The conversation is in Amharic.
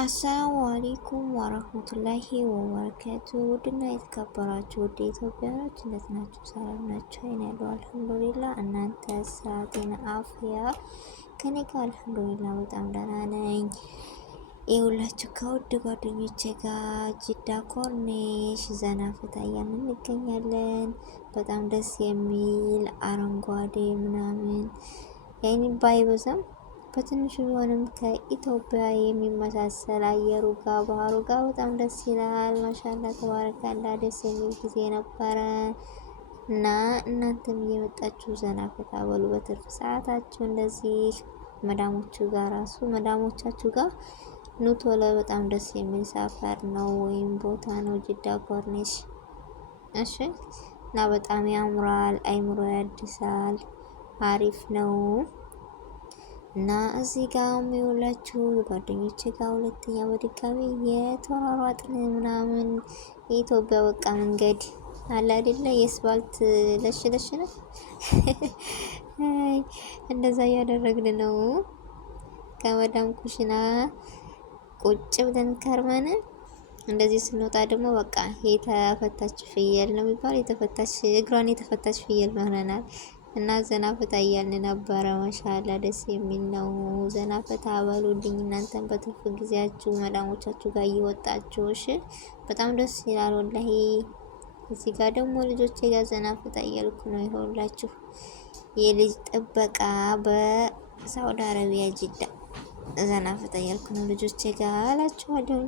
አሰላሙ አለይኩም ወራህመቱላሂ ወበረካቱ። ውድና የተከበራችሁ ውድ ኢትዮጵያኖች እንዴት ናችሁ? ሰላም ናችሁ? እኔ ያለው አልሐምዱሊላህ። እናንተ ስራ፣ ጤና፣ አፍያ? ከኔ ጋር አልሐምዱሊላህ በጣም ደህና ነኝ። ይኸውላችሁ ከውድ ጓደኞቼ ጋር ጅዳ ኮርኔሽ ዘና ፈታ እያልን እንገኛለን። በጣም ደስ የሚል አረንጓዴ ምናምን ያኔ ባይበዛም በትንሹ ቢሆንም ከኢትዮጵያ የሚመሳሰል አየሩ ጋር ባህሩ ጋር በጣም ደስ ይላል። ማሻአላ ተባረካላ ደስ የሚል ጊዜ ነበረ እና እናንተም እየመጣችሁ ዘና ፈታ በሉ በትርፍ ሰዓታችሁ። እንደዚህ መዳሞቻችሁ ጋር ኑ ቶሎ። በጣም ደስ የሚል ሰፈር ነው ወይም ቦታ ነው ጅዳ ኮርኒሽ። እሺ እና በጣም ያምራል፣ አይምሮ ያድሳል፣ አሪፍ ነው። እና እዚህ ጋር የሚውላችሁ ጓደኞቼ ጋር ሁለተኛ በድጋሚ የተሯሯጥን ምናምን የኢትዮጵያ በቃ መንገድ አለ አይደለ? የስፓልት ለሽለሽ ነው እንደዛ እያደረግን ነው። ከመዳም ኩሽና ቁጭ ብለን ከርመን እንደዚህ ስንወጣ ደግሞ በቃ የተፈታች ፍየል ነው የሚባል የተፈታች እግሯን የተፈታች ፍየል ሆነናል። እና ዘና ፈታ እያልን ነበረ። ማሻአላ ደስ የሚል ነው። ዘና ፈታ በሉልኝ እናንተም በትርፍ ጊዜያችሁ መዳሞቻችሁ ጋር እየወጣችሁ። እሺ በጣም ደስ ይላል ወላሂ። እዚህ ጋር ደግሞ ልጆቼ ጋር ዘና ፈታ እያልኩ ነው። ይኸውላችሁ የልጅ ጥበቃ በሳውዲ አረቢያ ጅዳ ዘና ፈታ እያልኩ ነው ልጆቼ ጋር አላችኋለሁ።